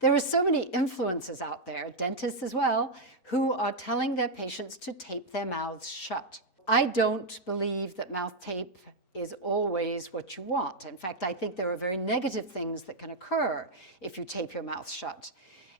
There are so many influencers out there, dentists as well, who are telling their patients to tape their mouths shut. I don't believe that mouth tape is always what you want. In fact, I think there are very negative things that can occur if you tape your mouth shut.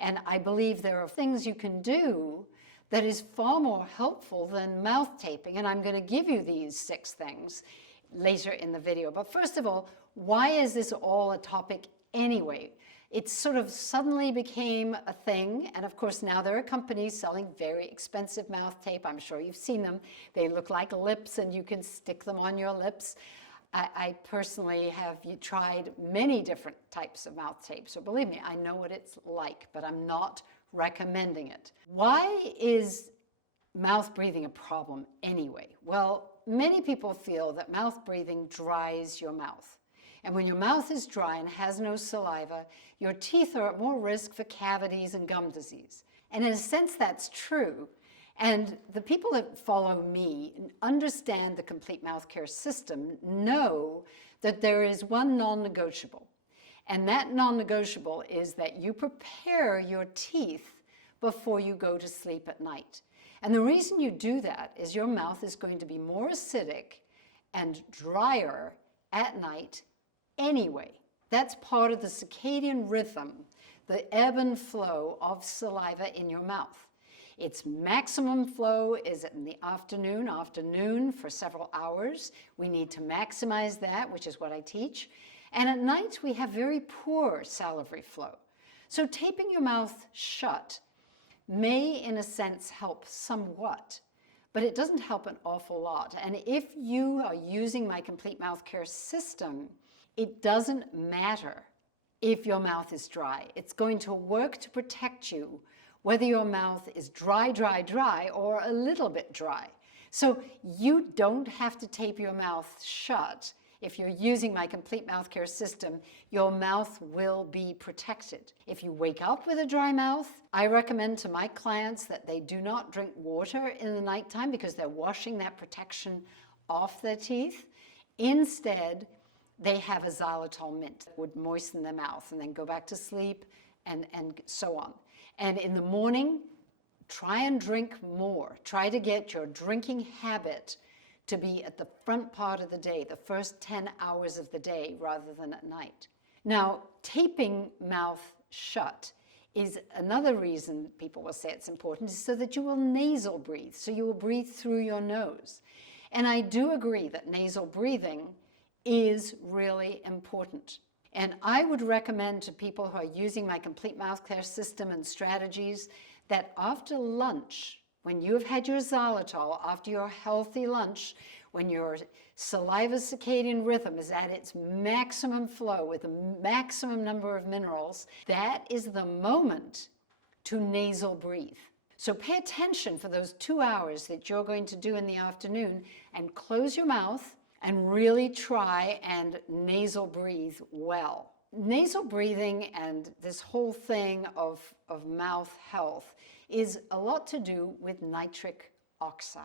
And I believe there are things you can do that is far more helpful than mouth taping. And I'm going to give you these 6 things later in the video. But first of all, why is this all a topic anyway? It sort of suddenly became a thing. And of course, now there are companies selling very expensive mouth tape. I'm sure you've seen them. They look like lips and you can stick them on your lips. I personally have tried many different types of mouth tape. So believe me, I know what it's like, but I'm not recommending it. Why is mouth breathing a problem anyway? Well, many people feel that mouth breathing dries your mouth. And when your mouth is dry and has no saliva, your teeth are at more risk for cavities and gum disease. And in a sense, that's true. And the people that follow me and understand the complete mouth care system know that there is one non-negotiable. And that non-negotiable is that you prepare your teeth before you go to sleep at night. And the reason you do that is your mouth is going to be more acidic and drier at night anyway. That's part of the circadian rhythm, the ebb and flow of saliva in your mouth. Its maximum flow is in the afternoon for several hours. We need to maximize that, which is what I teach. And at night, we have very poor salivary flow. So taping your mouth shut may, in a sense, help somewhat, but it doesn't help an awful lot. And if you are using my complete mouth care system, it doesn't matter if your mouth is dry. It's going to work to protect you whether your mouth is dry, dry, dry, or a little bit dry. So you don't have to tape your mouth shut. If you're using my complete mouth care system, your mouth will be protected. If you wake up with a dry mouth, I recommend to my clients that they do not drink water in the nighttime because they're washing that protection off their teeth. Instead, they have a xylitol mint that would moisten their mouth and then go back to sleep and so on. And in the morning, try and drink more. Try to get your drinking habit to be at the front part of the day, the first 10 hours of the day rather than at night. Now, taping mouth shut is another reason people will say it's important, is so that you will nasal breathe, so you will breathe through your nose. And I do agree that nasal breathing is really important. And I would recommend to people who are using my complete mouth care system and strategies that after lunch, when you have had your xylitol, after your healthy lunch, when your saliva circadian rhythm is at its maximum flow with the maximum number of minerals, that is the moment to nasal breathe. So pay attention for those 2 hours that you're going to do in the afternoon and close your mouth and really try and nasal breathe well. Nasal breathing and this whole thing of mouth health is a lot to do with nitric oxide.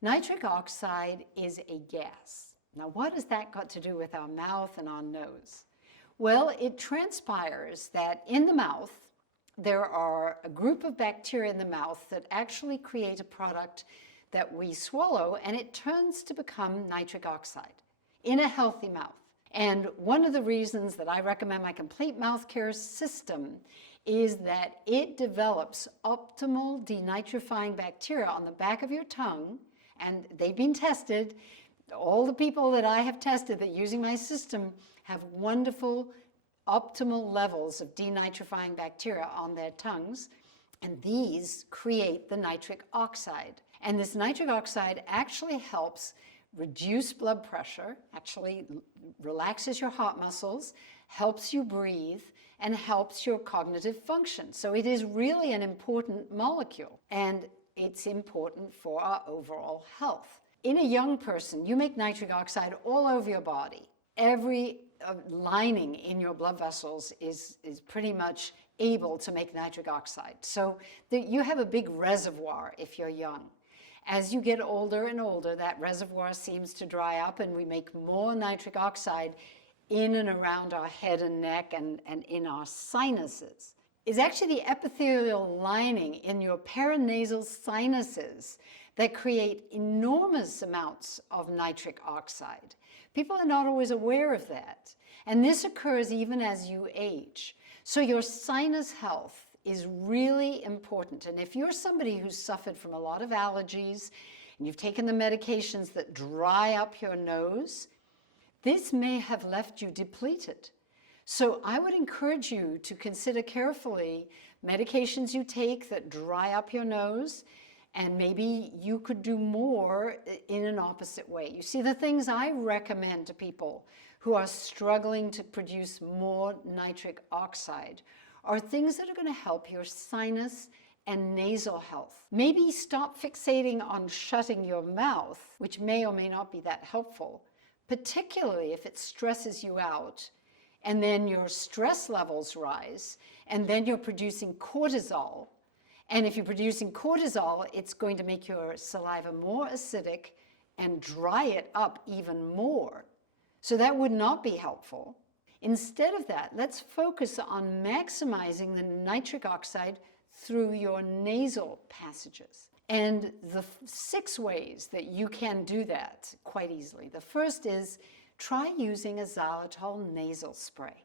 Nitric oxide is a gas. Now, what has that got to do with our mouth and our nose? Well, it transpires that in the mouth, there are a group of bacteria in the mouth that actually create a product that we swallow, and it turns to become nitric oxide in a healthy mouth. And one of the reasons that I recommend my complete mouth care system is that it develops optimal denitrifying bacteria on the back of your tongue, and they've been tested. All the people that I have tested that using my system have wonderful optimal levels of denitrifying bacteria on their tongues, and these create the nitric oxide. And this nitric oxide actually helps reduce blood pressure, actually relaxes your heart muscles, helps you breathe, and helps your cognitive function. So it is really an important molecule, and it's important for our overall health. In a young person, you make nitric oxide all over your body. Every lining in your blood vessels is pretty much able to make nitric oxide. So you have a big reservoir if you're young. As you get older and older, that reservoir seems to dry up, and we make more nitric oxide in and around our head and neck and in our sinuses. is actually the epithelial lining in your paranasal sinuses that create enormous amounts of nitric oxide. People are not always aware of that. And this occurs even as you age. So your sinus health is really important. And if you're somebody who's suffered from a lot of allergies and you've taken the medications that dry up your nose, this may have left you depleted. So I would encourage you to consider carefully medications you take that dry up your nose, and maybe you could do more in an opposite way. You see, the things I recommend to people who are struggling to produce more nitric oxide are things that are going to help your sinus and nasal health. Maybe stop fixating on shutting your mouth, which may or may not be that helpful, particularly if it stresses you out, and then your stress levels rise, and then you're producing cortisol. And if you're producing cortisol, it's going to make your saliva more acidic and dry it up even more. So that would not be helpful. Instead of that, let's focus on maximizing the nitric oxide through your nasal passages. And the 6 ways that you can do that quite easily. The first is try using a xylitol nasal spray.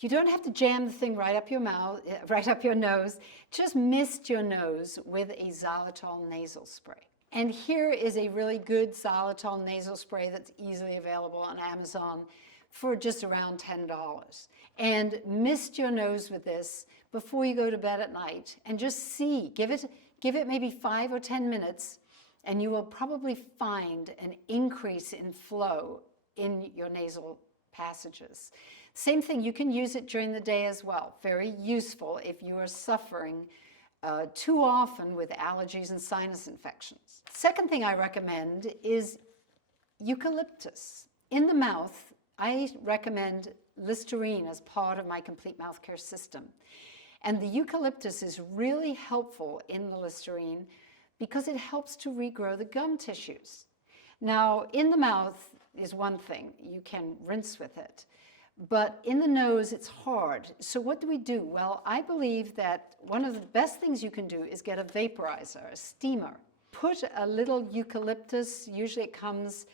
You don't have to jam the thing right up your mouth, right up your nose. Just mist your nose with a xylitol nasal spray. And here is a really good xylitol nasal spray that's easily available on Amazon for just around $10. And mist your nose with this before you go to bed at night, and just see, give it maybe 5 or 10 minutes, and you will probably find an increase in flow in your nasal passages. Same thing, you can use it during the day as well. Very useful if you are suffering too often with allergies and sinus infections. Second thing I recommend is eucalyptus. In the mouth, I recommend Listerine as part of my complete mouth care system. And the eucalyptus is really helpful in the Listerine because it helps to regrow the gum tissues. Now, in the mouth is one thing. You can rinse with it. But in the nose, it's hard. So what do we do? Well, I believe that one of the best things you can do is get a vaporizer, a steamer. Put a little eucalyptus, usually it comes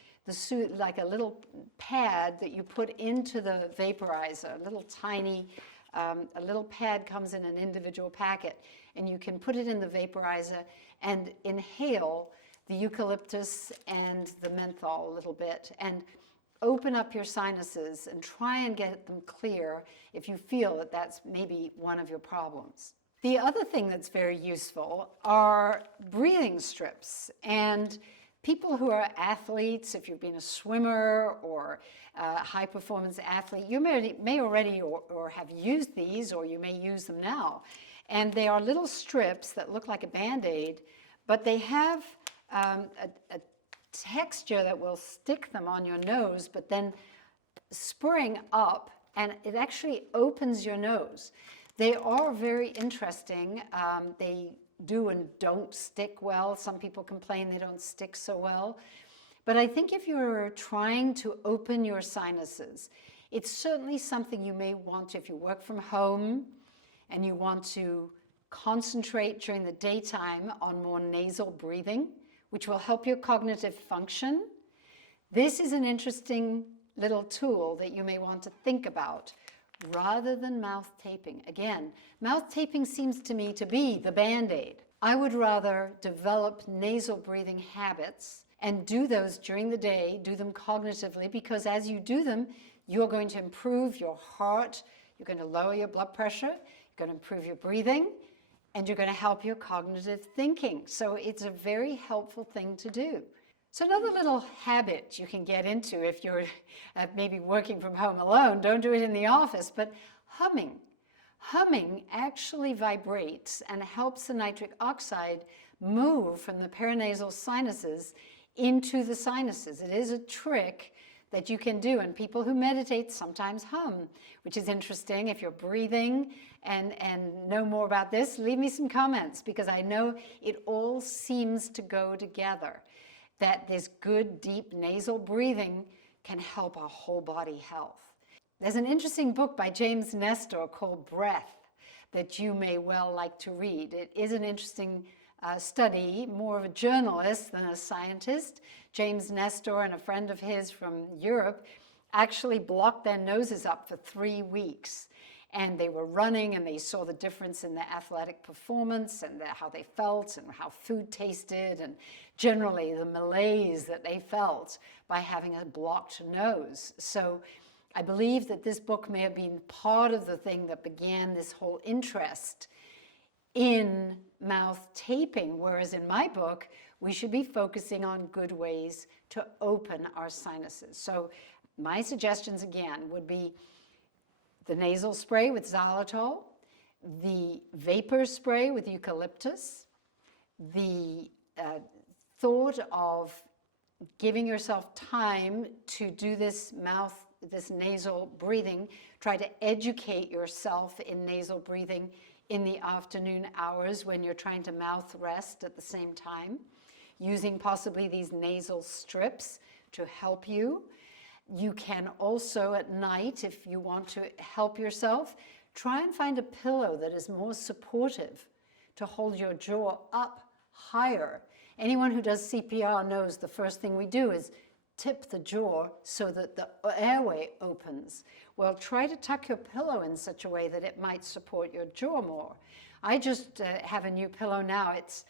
like a little pad that you put into the vaporizer, a little tiny, a little pad comes in an individual packet, and you can put it in the vaporizer and inhale the eucalyptus and the menthol a little bit, and open up your sinuses and try and get them clear if you feel that that's maybe one of your problems. The other thing that's very useful are breathing strips. And people who are athletes, if you've been a swimmer or a high-performance athlete, you may already or have used these, or you may use them now. And they are little strips that look like a Band-Aid, but they have a texture that will stick them on your nose, but then spring up, and it actually opens your nose. They are very interesting. They do and don't stick well. Some people complain they don't stick so well. But I think if you're trying to open your sinuses, it's certainly something you may want to, if you work from home and you want to concentrate during the daytime on more nasal breathing, which will help your cognitive function. This is an interesting little tool that you may want to think about rather than mouth taping. Again, mouth taping seems to me to be the Band-Aid. I would rather develop nasal breathing habits and do those during the day, do them cognitively, because as you do them, you're going to improve your heart, you're going to lower your blood pressure, you're going to improve your breathing, and you're going to help your cognitive thinking. So it's a very helpful thing to do. So another little habit you can get into if you're maybe working from home alone, don't do it in the office, but humming. Humming actually vibrates and helps the nitric oxide move from the paranasal sinuses into the sinuses. It is a trick that you can do, and people who meditate sometimes hum, which is interesting. If you're breathing and know more about this, leave me some comments, because I know it all seems to go together, that this good deep nasal breathing can help our whole body health. There's an interesting book by James Nestor called Breath that you may well like to read. It is an interesting study, more of a journalist than a scientist. James Nestor and a friend of his from Europe actually blocked their noses up for 3 weeks. And they were running, and they saw the difference in their athletic performance and how they felt and how food tasted, and generally the malaise that they felt by having a blocked nose. So I believe that this book may have been part of the thing that began this whole interest in mouth taping, whereas in my book, we should be focusing on good ways to open our sinuses. So my suggestions, again, would be the nasal spray with xylitol, the vapor spray with eucalyptus, the thought of giving yourself time to do this nasal breathing. Try to educate yourself in nasal breathing in the afternoon hours when you're trying to mouth rest at the same time, using possibly these nasal strips to help you. You can also at night, if you want to help yourself, try and find a pillow that is more supportive to hold your jaw up higher. Anyone who does CPR knows the first thing we do is tip the jaw so that the airway opens. Well, try to tuck your pillow in such a way that it might support your jaw more. I just have a new pillow now. It's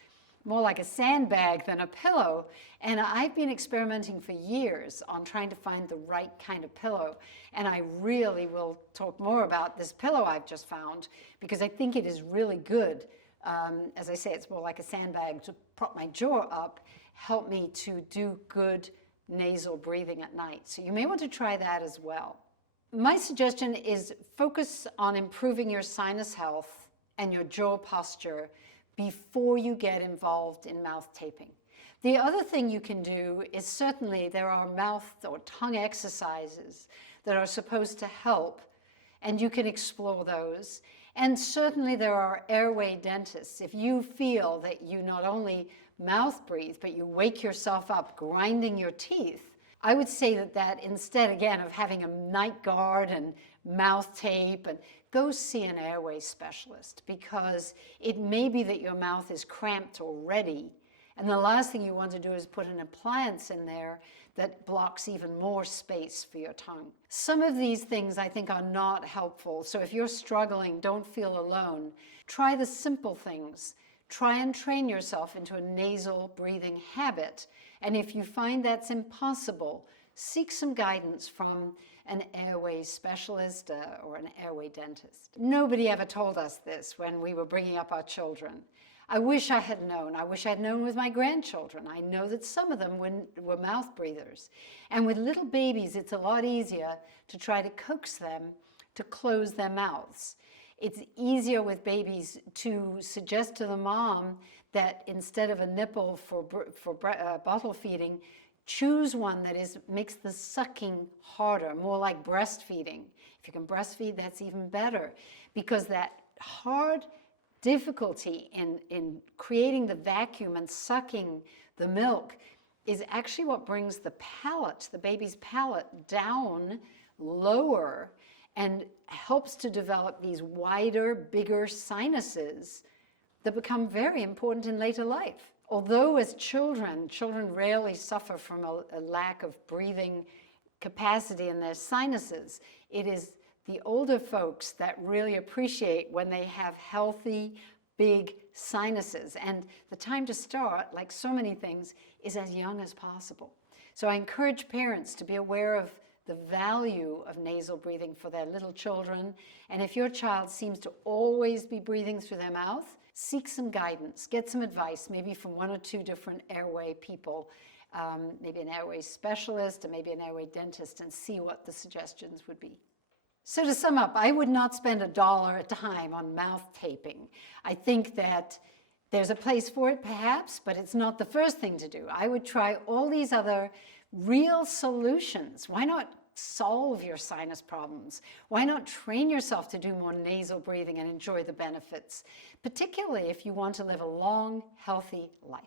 more like a sandbag than a pillow. And I've been experimenting for years on trying to find the right kind of pillow. And I really will talk more about this pillow I've just found, because I think it is really good. As I say, it's more like a sandbag to prop my jaw up, help me to do good nasal breathing at night. So you may want to try that as well. My suggestion is focus on improving your sinus health and your jaw posture before you get involved in mouth taping. The other thing you can do is certainly there are mouth or tongue exercises that are supposed to help, and you can explore those. And certainly there are airway dentists. If you feel that you not only mouth breathe, but you wake yourself up grinding your teeth, I would say that instead, again, of having a night guard and mouth tape, and go see an airway specialist, because it may be that your mouth is cramped already, and the last thing you want to do is put an appliance in there that blocks even more space for your tongue. Some of these things I think are not helpful, so if you're struggling, don't feel alone. Try the simple things. Try and train yourself into a nasal breathing habit, and if you find that's impossible, seek some guidance from an airway specialist or an airway dentist. Nobody ever told us this when we were bringing up our children. I wish I had known. I wish I had known with my grandchildren. I know that some of them were mouth breathers. And with little babies, it's a lot easier to try to coax them to close their mouths. It's easier with babies to suggest to the mom that instead of a nipple for bottle feeding, choose one that makes the sucking harder, more like breastfeeding. If you can breastfeed, that's even better, because that hard difficulty in creating the vacuum and sucking the milk is actually what brings the palate, the baby's palate, down lower and helps to develop these wider, bigger sinuses that become very important in later life. Although as children rarely suffer from a lack of breathing capacity in their sinuses, it is the older folks that really appreciate when they have healthy, big sinuses. And the time to start, like so many things, is as young as possible. So I encourage parents to be aware of the value of nasal breathing for their little children. And if your child seems to always be breathing through their mouth, seek some guidance, get some advice, maybe from 1 or 2 different airway people, maybe an airway specialist or maybe an airway dentist, and see what the suggestions would be. So to sum up, I would not spend $1 a time on mouth taping. I think that there's a place for it perhaps, but it's not the first thing to do. I would try all these other real solutions. Why not solve your sinus problems? Why not train yourself to do more nasal breathing and enjoy the benefits, particularly if you want to live a long, healthy life?